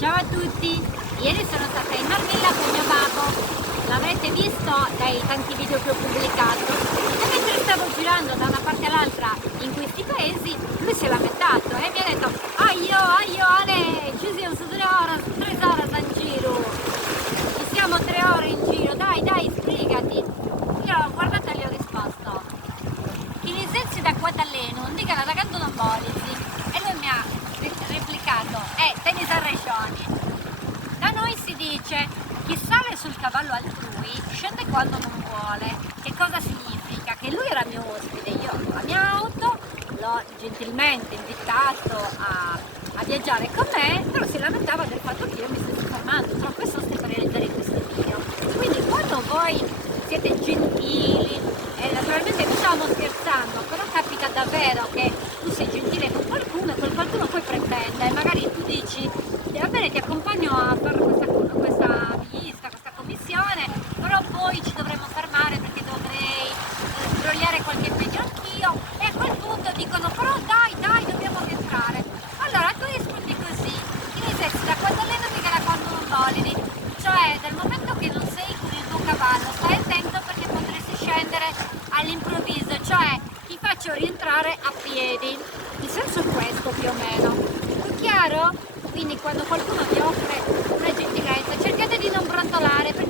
Ciao a tutti! Ieri sono stata in Marmilla con mio babbo, l'avrete visto dai tanti video che ho pubblicato, e mentre stavo girando da una parte all'altra in questi paesi, lui si è lamentato e mi ha detto aio Ale, ci siamo su 3 ore, 3 ore in giro, ci siamo 3 ore in giro, dai, spiegati. Io l'ho guardato e gli ho risposto che mi sensi da qua dall'Enu, non dica da canto non volisi, e lui mi ha replicato te ne sai ragione. Da noi si dice chi sale sul cavallo altrui scende quando non vuole. Che cosa significa? Che lui era mio ospite, io ho la mia auto, l'ho gentilmente invitato a viaggiare con me, però si lamentava del fatto che io mi stessi fermando troppe soste per realizzare questo video. Quindi quando voi siete gentili, e naturalmente non stiamo scherzando, però capita davvero che tu sei gentile con qualcuno e quel qualcuno poi pretende, e magari tu dici va bene, ti accompagno a fare questa visita, questa commissione, però poi ci dovremo fermare perché dovrei sbrogliare qualche impegno anch'io, e a quel punto dicono però dai, dobbiamo rientrare. Allora tu rispondi così, chi mi sei da quando lei non mica da quando non volili, cioè dal momento che non sei con il tuo cavallo stai attento perché potresti scendere all'improvviso, cioè ti faccio rientrare a piedi, il senso è questo più o meno, tutto chiaro? Quindi quando qualcuno vi offre una gentilezza cercate di non brontolare, perché